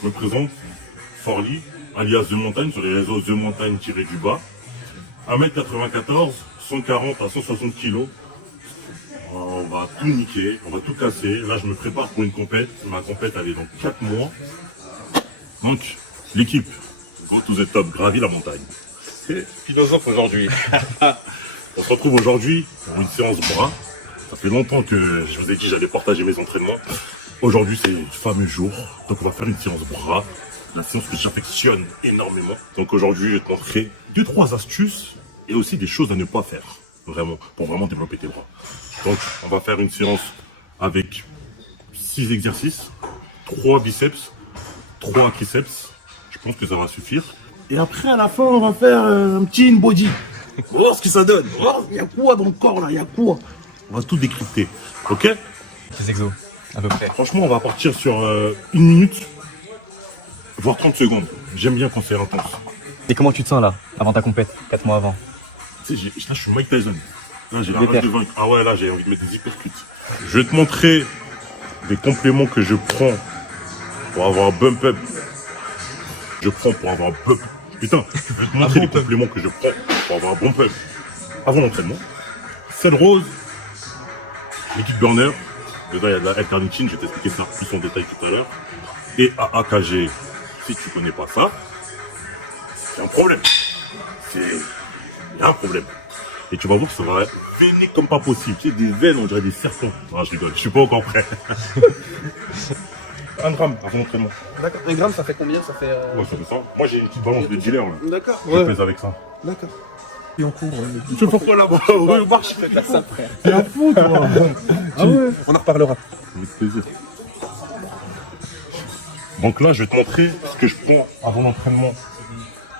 Je me présente, Forly, alias The Montagne, sur les réseaux The Montagne-du-bas. 1m94, 140 à 160 kg. On va tout niquer, on va tout casser. Là, je me prépare pour une compète. Ma compète, elle est dans 4 mois. Donc, l'équipe, go to the top, gravis la montagne. C'est philosophe aujourd'hui. On se retrouve aujourd'hui pour une séance bras. Ça fait longtemps que je vous ai dit que j'allais partager mes entraînements. Aujourd'hui, c'est le fameux jour. Donc, on va faire une séance bras. La séance que j'affectionne énormément. Donc, aujourd'hui, je vais te montrer 2-3 astuces et aussi des choses à ne pas faire. Vraiment, pour vraiment développer tes bras. Donc, on va faire une séance avec 6 exercices, 3 biceps, 3 triceps. Je pense que ça va suffire. Et après, à la fin, on va faire un petit in-body. On va voir ce que ça donne. Il y a quoi dans le corps là? Il y a quoi? On va tout décrypter. Ok? Les exos, à peu près. Franchement, on va partir sur 1 minute, voire 30 secondes. J'aime bien quand c'est intense. Et comment tu te sens là, avant ta compète, 4 mois avant? Tu sais, là, je suis Mike Tyson. Là, j'ai la rage de vaincre. Ah ouais, là, j'ai envie de mettre des hypercuts. Je vais te montrer des compléments que je prends pour avoir un bump up. Je prends pour avoir un bump. Putain, je vais te montrer les compléments que je prends pour avoir un bump up avant l'entraînement. Sel rose, liquide burner. Dedans, il y a de la L-carnitine. Je vais t'expliquer ça plus en détail tout à l'heure. Et AAKG. Si tu connais pas ça, c'est un problème. Il y a un problème. Et tu vas voir que ça va veiner comme pas possible. Tu sais, des veines, on dirait des serpents. Non, je rigole, je suis pas encore prêt. 1 gramme avant l'entraînement. D'accord. 1 gramme, ça fait combien? Ça fait. Ouais, ça fait ça. Moi, j'ai une petite balance de dealer là. D'accord. Je pèse avec ça. D'accord. Et on court. Tu fais quoi là-bas? Ouais, marche. Faites la salle, frère. T'es un fou, toi. Ah ouais. On en reparlera. Avec plaisir. Donc là, je vais te montrer ce que je prends avant l'entraînement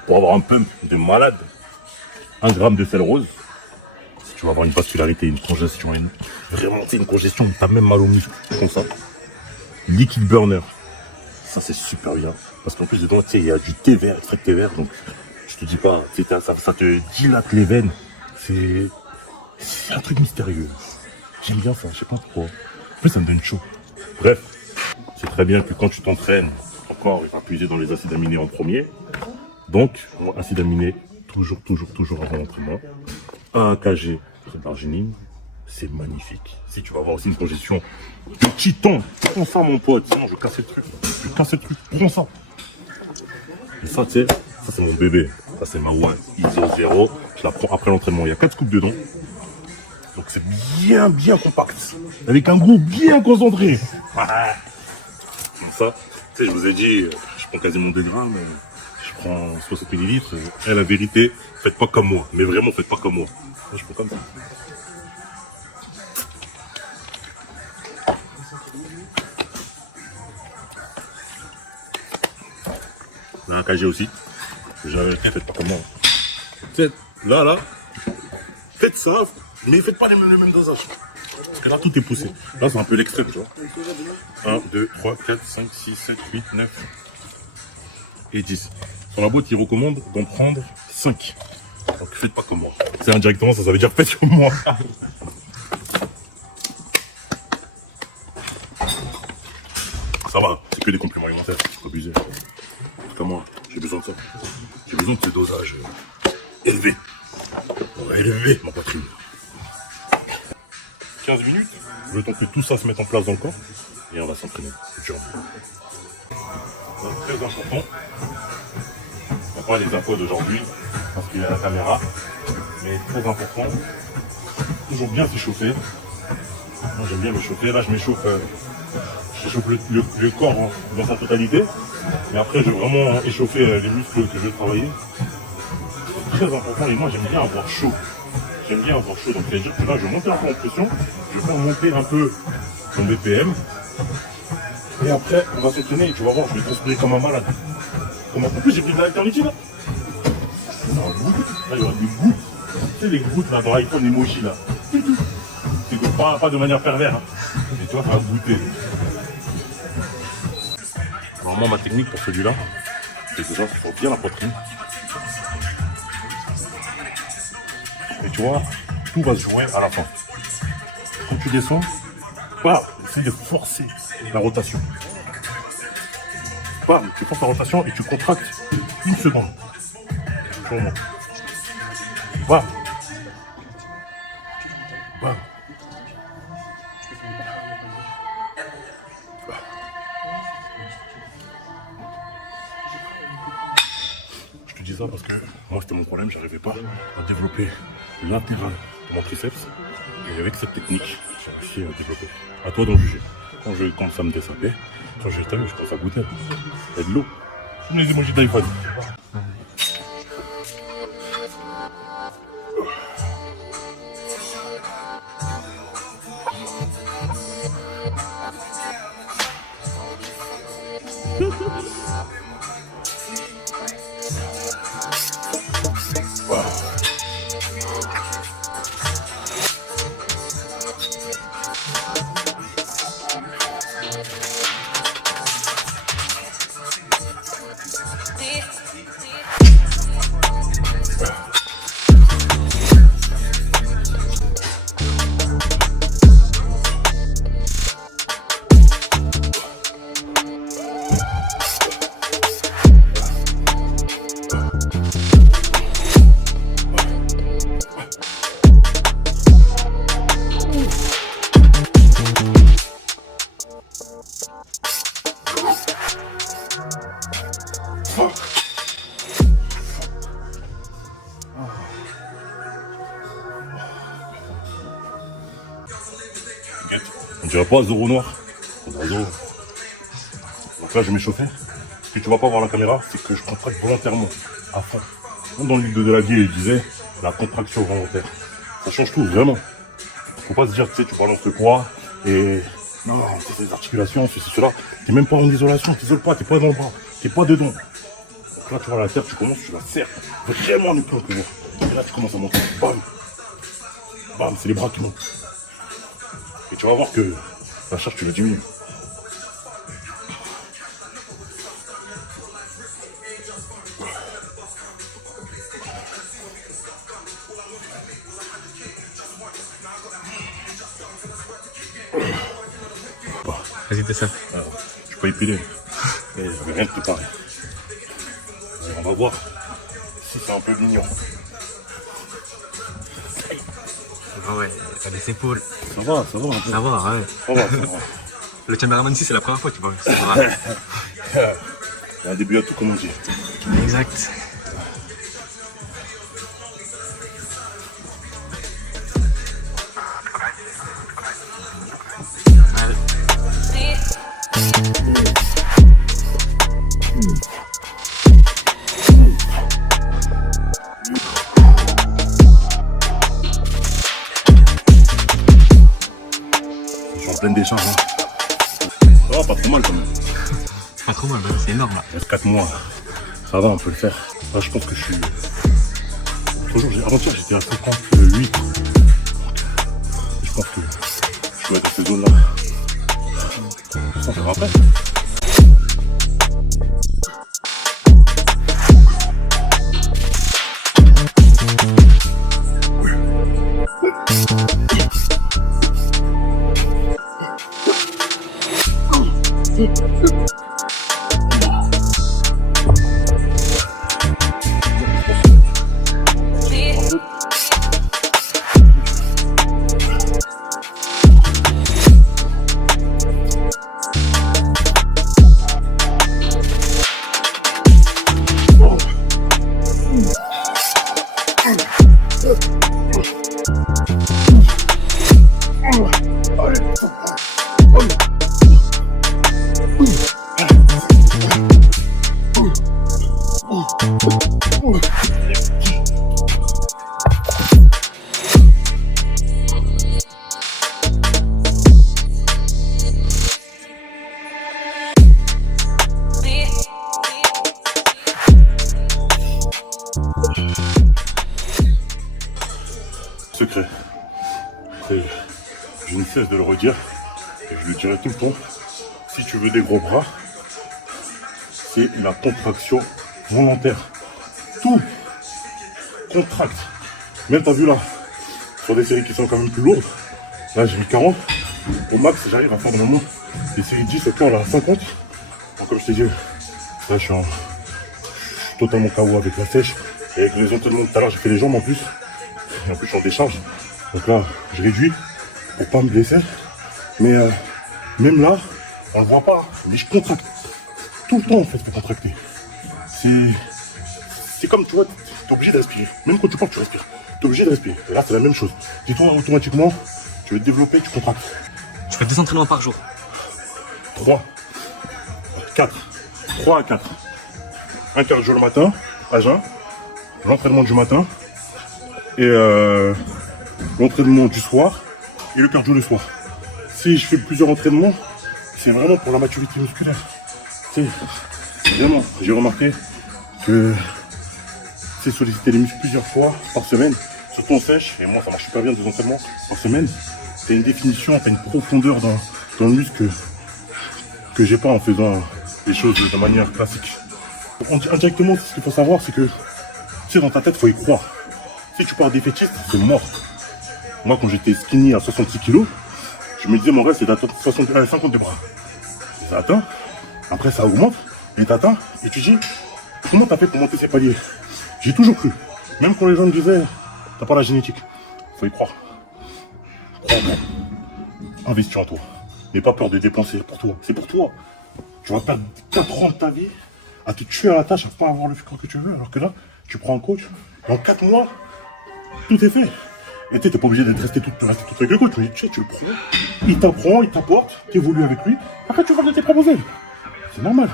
pour avoir un pump de malade. 1 gramme de sel rose. Si tu vas avoir une vascularité, une congestion, vraiment, c'est une congestion où t'as même mal aux muscles, comme ça. Liquide burner. Ça, c'est super bien. Parce qu'en plus, dedans, tu sais, il y a du thé vert, extrait de thé vert. Donc, je te dis pas, ça te dilate les veines. C'est un truc mystérieux. J'aime bien ça, je sais pas pourquoi. En plus, ça me donne chaud. Bref, c'est très bien que quand tu t'entraînes, ton corps il va puiser dans les acides aminés en premier. Donc, acides aminés, toujours avant l'entraînement. AAKG, l'arginine, c'est magnifique. Si tu vas avoir aussi une congestion de titan, prends ça mon pote, sinon je vais casser le truc. Prends ça. Et ça, tu sais, ça c'est mon bébé. Ça c'est ma One ISO 0. Je la prends après l'entraînement. Il y a 4 scoops dedans. Donc c'est bien compact. Avec un goût bien concentré. Comme ça, tu sais, je vous ai dit, je prends quasiment 2 grammes. Je prends 60 ml. Et la vérité, faites pas comme moi. Mais vraiment, faites pas comme moi. Je prends comme ça. Là, un KG aussi. Faites pas comme moi. Là, faites ça, mais faites pas le même dosage. Parce que là, tout est poussé. Là, c'est un peu l'extrême, tu vois. 1, 2, 3, 4, 5, 6, 7, 8, 9 et 10. Sur la boîte, il recommande d'en prendre 5. Donc, faites pas comme moi. C'est indirectement, ça veut dire faites comme moi. Ça va, c'est que des compléments alimentaires, faut abuser. En tout cas, moi, j'ai besoin de ça. J'ai besoin de ce dosage élevé. On va élever ma poitrine. 15 minutes, le temps que tout ça se mette en place dans le corps, et on va s'entraîner. C'est dur. C'est très important. On va pas les infos d'aujourd'hui, parce qu'il y a la caméra, mais très important. Toujours bien s'échauffer. Moi j'aime bien me chauffer. Là je m'échauffe. J'échauffe le corps dans sa totalité, mais après je vais vraiment échauffer les muscles que je vais travailler. C'est très important et moi j'aime bien avoir chaud. J'aime bien avoir chaud, donc c'est-à-dire que là je vais monter un peu en pression, je vais faire monter un peu mon BPM, et après on va s'entraîner et tu vas voir, je vais transpirer comme un malade. En plus j'ai pris de la carnitine là. Là il y aura des gouttes, tu sais les gouttes là dans l'iPhone emoji là. C'est pas de manière pervers, hein. Mais tu vois, ça va goûter. Normalement, ma technique pour celui-là, c'est déjà pour bien la poitrine. Et tu vois, tout va se jouer à la fin. Quand tu descends, voilà, essaye de forcer la rotation. Bam, tu forces la rotation et tu contractes une seconde. Je remonte. Bam. Bam. Je te dis ça parce que moi c'était mon problème, j'arrivais pas à développer latéral de mon triceps. Et avec cette technique, j'ai réussi à développer. À toi d'en juger. Quand ça me dessapait, quand j'ai étalé, je commence à goûter. Il y a de l'eau. Les émojis d'iPhone. On dirait pas Zoro noir. On dirait Zoro. Donc là, je vais m'échauffer. Ce que tu vas pas voir la caméra, c'est que je contracte volontairement, à fond. Comme dans le livre de Delavier, il disait la contraction volontaire. Ça change tout, vraiment. Faut pas se dire, tu sais, tu balances le poids et non, c'est les articulations, ceci, cela. T'es même pas en isolation, t'isoles pas, t'es pas dans le bras, t'es pas dedans. Donc là, tu vois la terre, tu commences, tu la serres vraiment le plus haut. Et là, tu commences à monter. Bam. Bam, c'est les bras qui montent. Et tu vas voir que la charge, tu la diminues. Vas-y, descends. Je suis pas épilé. Et je vais rien te préparer. On va voir si c'est un peu mignon. Ah ouais, t'as des épaules. Ça va un peu. Ça va, ouais. Ça va. Le cameraman ici, c'est la première fois, tu vois. Il y a un début à tout, comme on dit. Exact. Je suis en pleine décharge. Hein. Ça va, pas trop mal quand même. Pas trop mal, c'est énorme là. Il reste 4 mois. Ça va, on peut le faire. Là, je pense que je suis. Avant-hier, j'étais à 58. Je pense que je vais être dans ces zones-là. Ça va après. Secret. Je ne cesse de le redire et je le dirai tout le temps. Si tu veux des gros bras, c'est la contraction volontaire. Tout contracte. Même t'as vu là, sur des séries qui sont quand même plus lourdes, là j'ai mis 40. Au max, j'arrive à faire normalement des séries 10, ok, on est à 50. Donc comme je t'ai dit, Là, je suis totalement KO avec la sèche. Et avec les entraînements tout à l'heure, j'ai fait les jambes en plus. Et en plus, je suis en décharge. Donc là, je réduis pour pas me blesser. Mais même là, on le voit pas. Mais je contracte. Tout le temps, en fait, pour contracter. C'est comme, tu vois, t'es obligé de respirer. Même quand tu parles, tu respires. T'es obligé de respirer. Et là, c'est la même chose. Dis-toi, automatiquement, tu veux te développer, tu contractes. Tu fais 2 entraînements par jour. 3, 4, 3 à 4. Un cardio le matin, à jeun, l'entraînement du matin, et l'entraînement du soir, et le cardio le soir. Si je fais plusieurs entraînements, c'est vraiment pour la maturité musculaire. C'est vraiment, j'ai remarqué que c'est solliciter les muscles plusieurs fois par semaine, surtout en sèche, et moi ça marche super bien 2 entraînements par semaine. T'as une définition, t'as une profondeur dans le muscle que j'ai pas en faisant les choses de manière classique. Donc, indirectement, ce qu'il faut savoir, c'est que tu sais, dans ta tête, il faut y croire. Si tu pars défaitiste, c'est mort. Moi, quand j'étais skinny à 66 kg, je me disais, mon rêve, c'est d'atteindre 50 de bras. Ça atteint, après ça augmente, et t'atteins, et tu dis, comment t'as fait pour monter ces paliers? J'ai toujours cru. Même quand les gens me disaient, t'as pas la génétique. Faut y croire. Investis en toi. N'aie pas peur de dépenser pour toi. C'est pour toi. Tu vas perdre 4 ans de ta vie à te tuer à la tâche, à pas avoir le corps que tu veux. Alors que là, tu prends un coach. Dans 4 mois, tout est fait. Et tu n'es pas obligé de rester tout avec le coach. Mais tu le prends, il t'apprend, il t'apporte, tu évolues avec lui. Après, tu vas de tes propres ailes. C'est normal.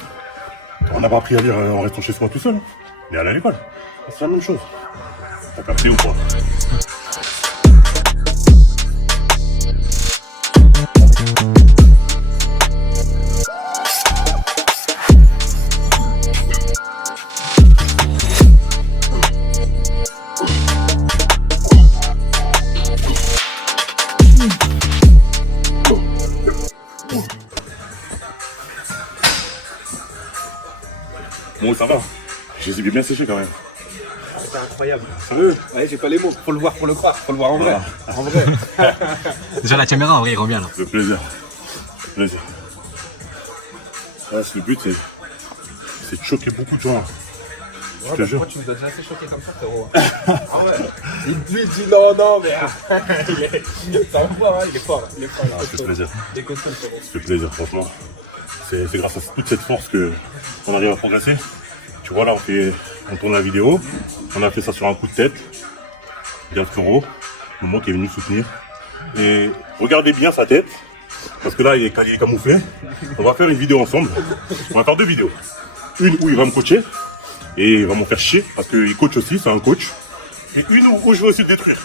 On n'a pas appris à lire en restant chez soi tout seul. Mais aller à l'école. C'est la même chose. T'as capté ou pas? Bon, ça va. Je les ai bien séchés quand même. C'est incroyable. Sérieux? Ouais, j'ai pas les mots. Faut le voir pour le croire. Faut le voir en vrai. En vrai. Déjà la caméra en vrai il revient là. Le plaisir. Le plaisir. Ouais, le but c'est de choquer beaucoup de gens. Ouais, bah, pourquoi tu nous as déjà fait choquer comme ça, frérot? Ah ouais. Il dit non, mais ça va voir, hein, il est fort. Il est fort. Ah, c'est le plaisir. Des costumes, frérot. C'est le plaisir, franchement. C'est grâce à toute cette force qu'on arrive à progresser. Tu vois, là, on tourne la vidéo. On a fait ça sur un coup de tête. Il y a le frérot, moi qui est venu soutenir. Et regardez bien sa tête. Parce que là, il est camouflé. On va faire une vidéo ensemble. On va faire 2 vidéos. Une où il va me coacher. Et il va m'en faire chier. Parce qu'il coach aussi, c'est un coach. Et une où je vais aussi le détruire.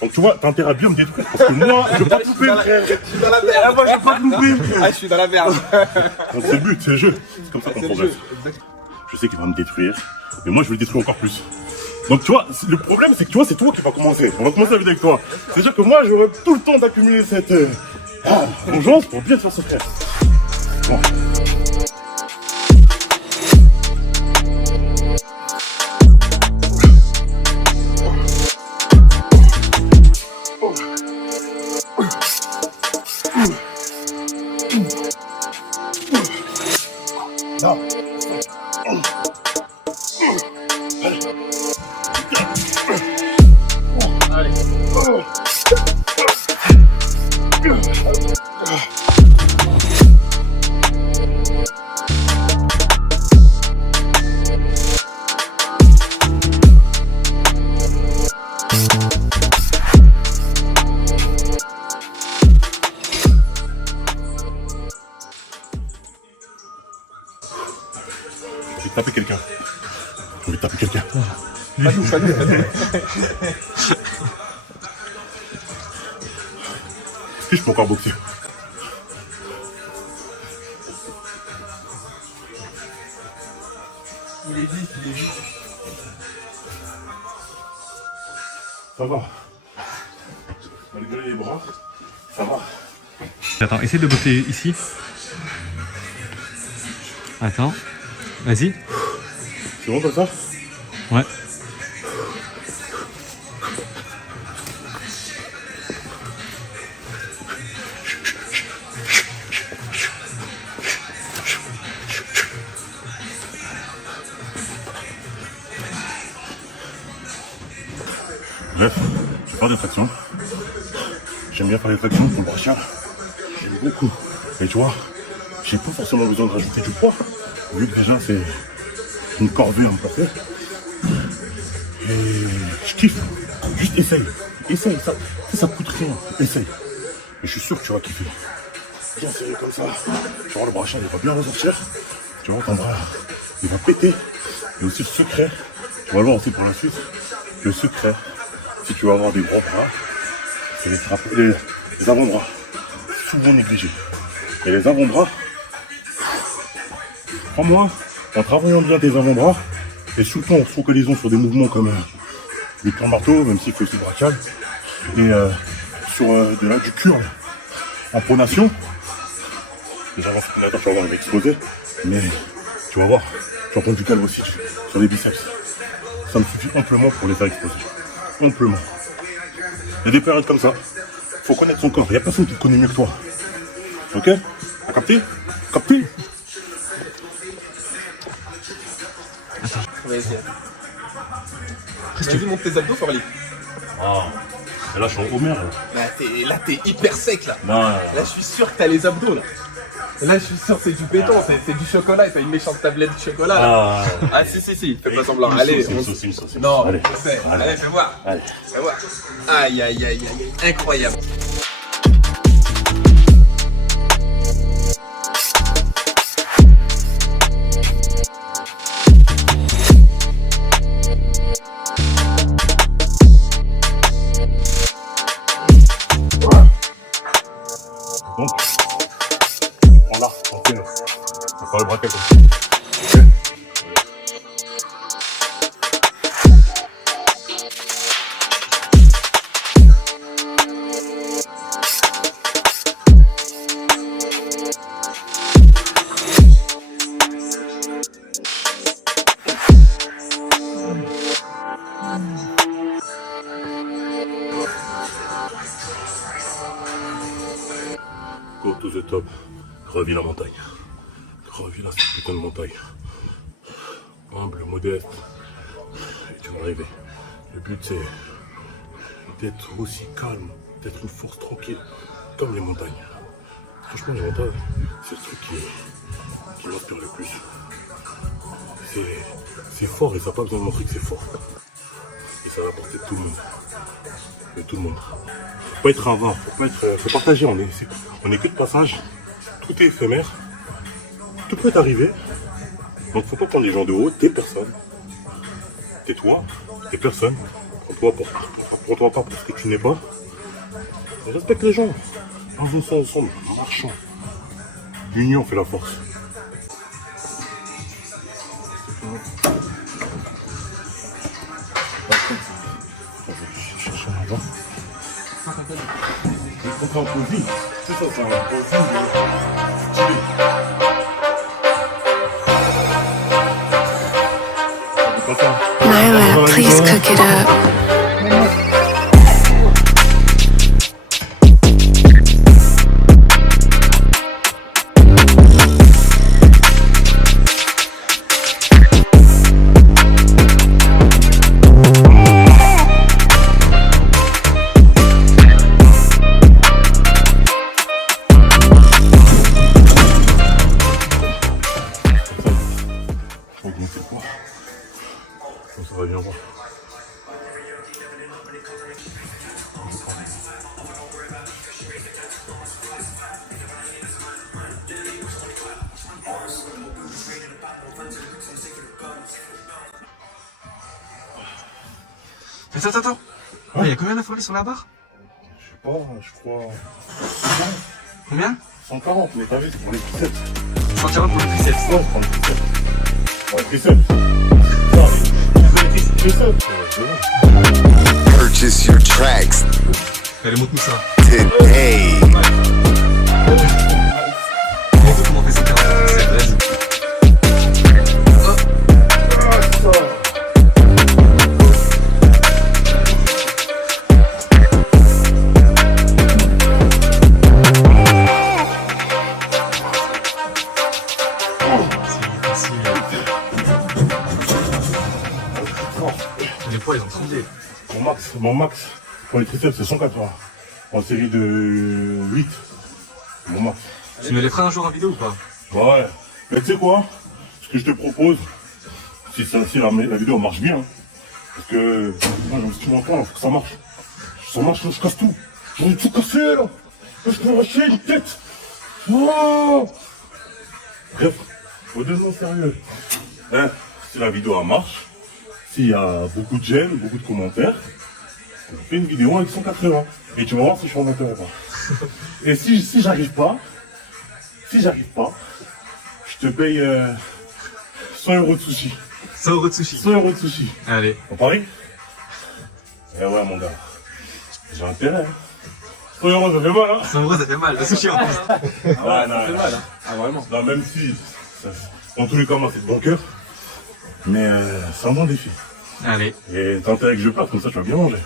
Donc tu vois, t'as intérêt à bien me détruire. Parce que moi, je veux pas te louper, frère. Je suis dans la merde. Moi, je veux pas te louper, frère. Ah, je suis dans la merde. Donc c'est le but, c'est le jeu. C'est comme ça qu'on progresse. Je sais qu'il va me détruire. Mais moi, je vais le détruire encore plus. Donc tu vois, le problème, c'est que tu vois, c'est toi qui va commencer. On va commencer la vidéo avec toi. C'est-à-dire que moi, j'aurai tout le temps d'accumuler cette vengeance pour bien te faire souffrir. Bon. J'ai envie de taper quelqu'un. J'ai envie de taper quelqu'un. Pas nous. Est-ce que je peux encore boxer? Il est vite. Ça va. Malgré les bras, ça va. Attends, essaie de botter ici. Attends, vas-y. C'est bon comme ça? Ouais. Bref, je vais faire des tractions. J'aime bien faire des tractions pour le brachial. J'aime beaucoup. Et tu vois, j'ai pas forcément besoin de rajouter du poids. Vu que déjà c'est une corvée à me passer. Et je kiffe. Juste essaye. Essaye, ça coûte rien. Essaye. Et je suis sûr que tu vas kiffer. Bien serré comme ça. Tu vois, le brachial il va bien ressortir. Tu vois, ton bras il va péter. Et aussi le secret, tu vas le voir aussi pour la suite. Le secret, si tu vas avoir des gros bras, c'est les avant-bras. Souvent négligés. Et les avant-bras, crois-moi, en travaillant bien tes avant-bras, et surtout en se focalisant sur des mouvements comme le curl marteau, même s'il faut aussi le brachial, et sur du curl en pronation, déjà avant ce qu'on tu vas voir, il va exploser, mais tu vas voir, tu vas prendre du calme aussi sur les biceps. Ça me suffit amplement pour les faire exploser. Amplement. Il y a des périodes comme ça. Faut connaître son corps. Il n'y a personne qui te connaît mieux que toi. Ok? T'as capté? Capté? On va essayer. Vas-y, monte tes abdos, Forli. Ah. Et là, je suis en Homer. Là, t'es hyper sec, là. Non. Là, je suis sûr que t'as les abdos, là. Là, je suis sûr que c'est du béton, c'est du chocolat, et t'as une méchante tablette de chocolat, là. Ah, si, fais pas semblant. Allez, non, allez. Allez, fais voir. Allez. Fais voir. Aïe, incroyable. Donc, on l'a, on fait. On va faire le braquet comme ça. Ok. Go to the top. Revis la montagne. Revis la putain de montagne. Humble, modeste. Et tu vas arriver. Le but c'est d'être aussi calme, d'être une force tranquille, comme les montagnes. Franchement, les montagnes, c'est le truc qui m'inspire le plus. C'est fort et ça n'a pas besoin de montrer que c'est fort. Et ça va apporter tout le monde. De tout le monde. Faut pas être avare, faut partager, on est que de passage, tout est éphémère, tout peut arriver, donc faut pas prendre les gens de haut, t'es personne, tais-toi, t'es personne, prends-toi pas pour ce que tu n'es pas, et respecte les gens, avançons ensemble, marchons, l'union fait la force. C'est un posing. C'est ça, c'est un posing stylé. Nyla, please cook it up. Ça va bien voir. Attends. Il y a combien d'affolies sur la barre? Je sais pas, je crois. Combien? 140, mais t'as vu, c'est pour les triceps. 140 pour le triceps. Ouais, c'est pour les triceps. Ouais, triceps. Non, les triceps, Purchase your tracks Allez, montre-nous ça. today. Montre-nous comment on fait 140 pour le triceps, vas-y. Les poids, ils ont tremblé. Mon max pour les triceps, c'est 180. En série de 8. Mon max. Tu me les feras un jour en vidéo ou pas? Ouais. Mais tu sais quoi? Ce que je te propose, si la vidéo marche bien, parce que moi, j'ai un petit menton, il faut que ça marche. Ça marche, là, je casse tout. J'en ai tout cassé, là. Je peux lâcher une tête. Oh. Bref, redonnons sérieux. Hein, si la vidéo elle marche, s'il y a beaucoup de j'aime, beaucoup de commentaires, on fait une vidéo avec 180. Et tu vas voir si je suis en monteur ou pas. Et si j'arrive pas, je te paye 100 € de sushi. 100 € de sushi. 100 € de sushi. Allez. On parie? Eh ouais, mon gars. J'ai intérêt. Hein. 100 €, ça fait mal, hein? 100 € ça fait mal, le sushi en plus. Ouais, non, Ça fait mal, hein. Ah, vraiment. non, même si, dans tous les cas, moi, c'est de bon cœur. Mais c'est un bon défi. Allez. Et t'as intérêt que je parte, comme ça, tu vas bien manger.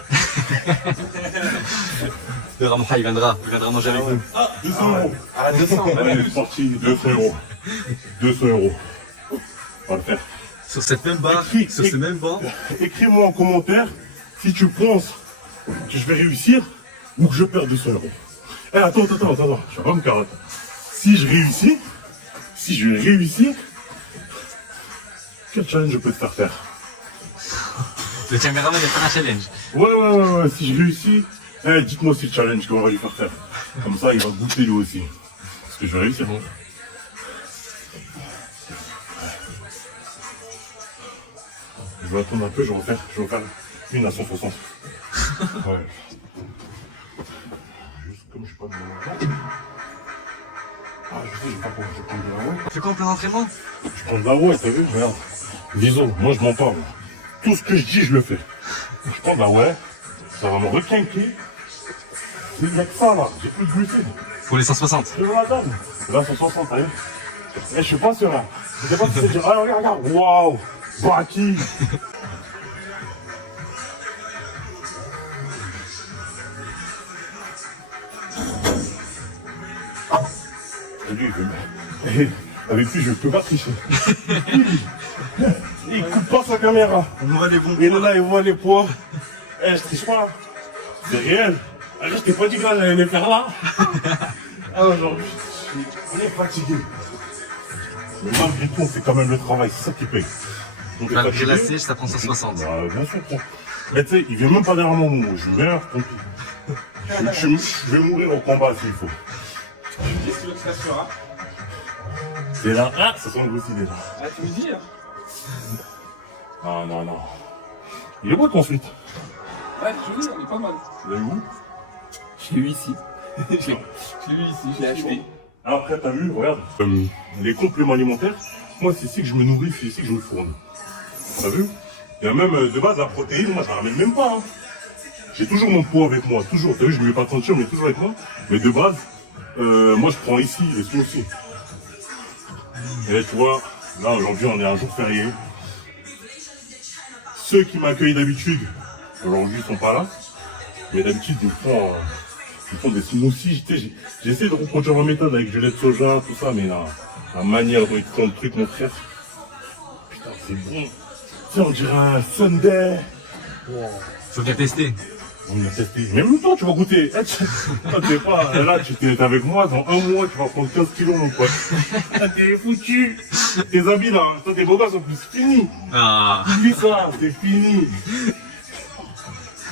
Le Ramha, il viendra manger avec nous. 200 €. Ah, 200. Allez, c'est parti, 200 €. 200 €. On va le faire. Sur cette même barre, Écris, sur ce même banc. Écris-moi en commentaire si tu penses que je vais réussir ou que je perds 200 €. Eh, attends, je vais pas me carotte. Si je réussis, quel challenge je peux te faire faire? Le caméraman il va faire un challenge. Ouais, si je réussis, dites-moi aussi le challenge qu'on va lui faire faire. Comme ça, il va goûter lui aussi. Parce que je vais réussir. Bon. Je vais attendre un peu, je vais refaire une à 160. Ouais. Juste comme je suis pas de mon. Ah, je sais, je vais pas comment je prends de la ouais. Tu fais quoi en plein entraînement? Je prends de la ouais, t'as vu? Regarde. Viso, moi je m'en parle. Tout ce que je dis, je le fais. Je prends de la ouais, ça va me requinquer. Il n'y a que ça là, j'ai plus de glucides. Pour les 160. Je veux la dame. Là, 160, t'as vu? Eh, je suis pas sûr là. Je sais pas si c'est dire. Ah, regarde. Waouh! Baki! Lui, avec lui, je peux pas tricher. Il coupe pas sa caméra. On voit les bons. Il est là, il voit les poids. Eh, je triche pas. C'est réel. Alors, je t'ai pas dit que là, j'allais les faire là. Ah, aujourd'hui, on est fatigué. Mais malgré tout, on fait quand même le travail, c'est ça qui paye. Donc, Malgré la sèche, ça prend 160. Bah, bien sûr, frère. Mais tu sais, il vient même pas derrière mon mot. Je vais rien, tant pis. Je vais mourir au combat s'il faut. Qu'est-ce que tu veux que je fasse sur, hein? C'est là, ah, ça sent le aussi déjà. Ah, tu me dis, hein? Non. Il est beau ton suite. Ouais, joli, on est pas mal. Tu l'as eu où? Je l'ai eu ici. Je l'ai eu ici, je l'ai acheté. Après, t'as vu, regarde, les compléments alimentaires, moi, c'est ici que je me nourris, c'est ici que je me fournis. T'as vu? Il y a même, de base, la protéine, moi, je la ramène même pas. Hein. J'ai toujours mon poids avec moi, toujours. T'as vu, je me mets pas de ceinture, mais toujours avec moi. Mais de base, moi, je prends ici, les smoothies. Et tu vois, là, aujourd'hui, on est un jour férié. Ceux qui m'accueillent d'habitude, aujourd'hui, ils sont pas là. Mais d'habitude, ils font des smoothies. J'essaie de reproduire ma méthode avec du lait de soja, tout ça, mais la manière dont ils font le truc, mon frère. Putain, c'est bon. Tu sais, on dirait un Sunday. Faut bien tester. On a testé. Même toi, tu vas goûter. Toi, t'es pas là, tu t'es avec moi, dans un mois, tu vas prendre 15 kilos, mon pote. T'es foutu. Tes habits là, toi, tes beaux gars sont plus finis. Ah. Oublie ça, c'est fini.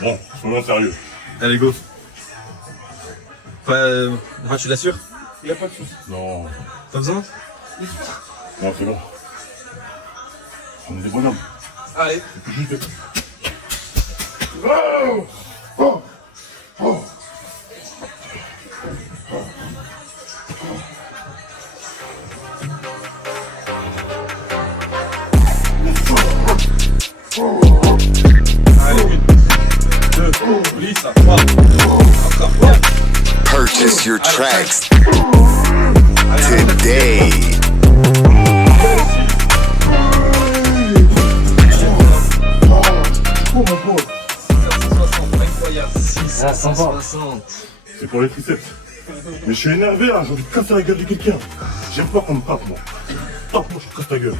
Bon, soyons sérieux. Allez, go. Enfin, tu l'assures? Il a pas de soucis. Non, Pas besoin? non, c'est bon. On est des bonhommes. Allez. Juste. Oh oh oh. Allez, 1, 2, oublie ça. 3, encore 4. Purchase your tracks today. Oh mon pauvre. 660, incroyable. 660. C'est pour les triceps. Mais je suis énervé là, j'ai envie de casser la gueule de quelqu'un. J'aime pas qu'on me tape moi. Tape-moi, je te casse ta gueule.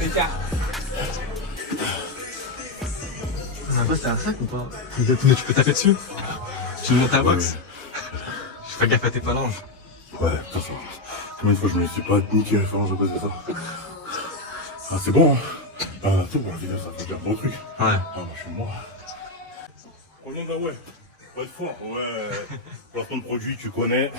L'écart. toi, c'est un sac ou pas? Mais tu peux taper dessus? Tu montes ta box? Je fais gaffe à tes phalanges. Ouais, putain, ça. Combien de fois je me suis pas niqué référence à cause de ça? Ah, c'est bon, hein. Tout pour la vidéo, ça fait bien bon truc. Ouais. Ah, moi, je suis mort. Reviens de là, ouais. Faut être fort, ouais. Placement de produit, tu connais.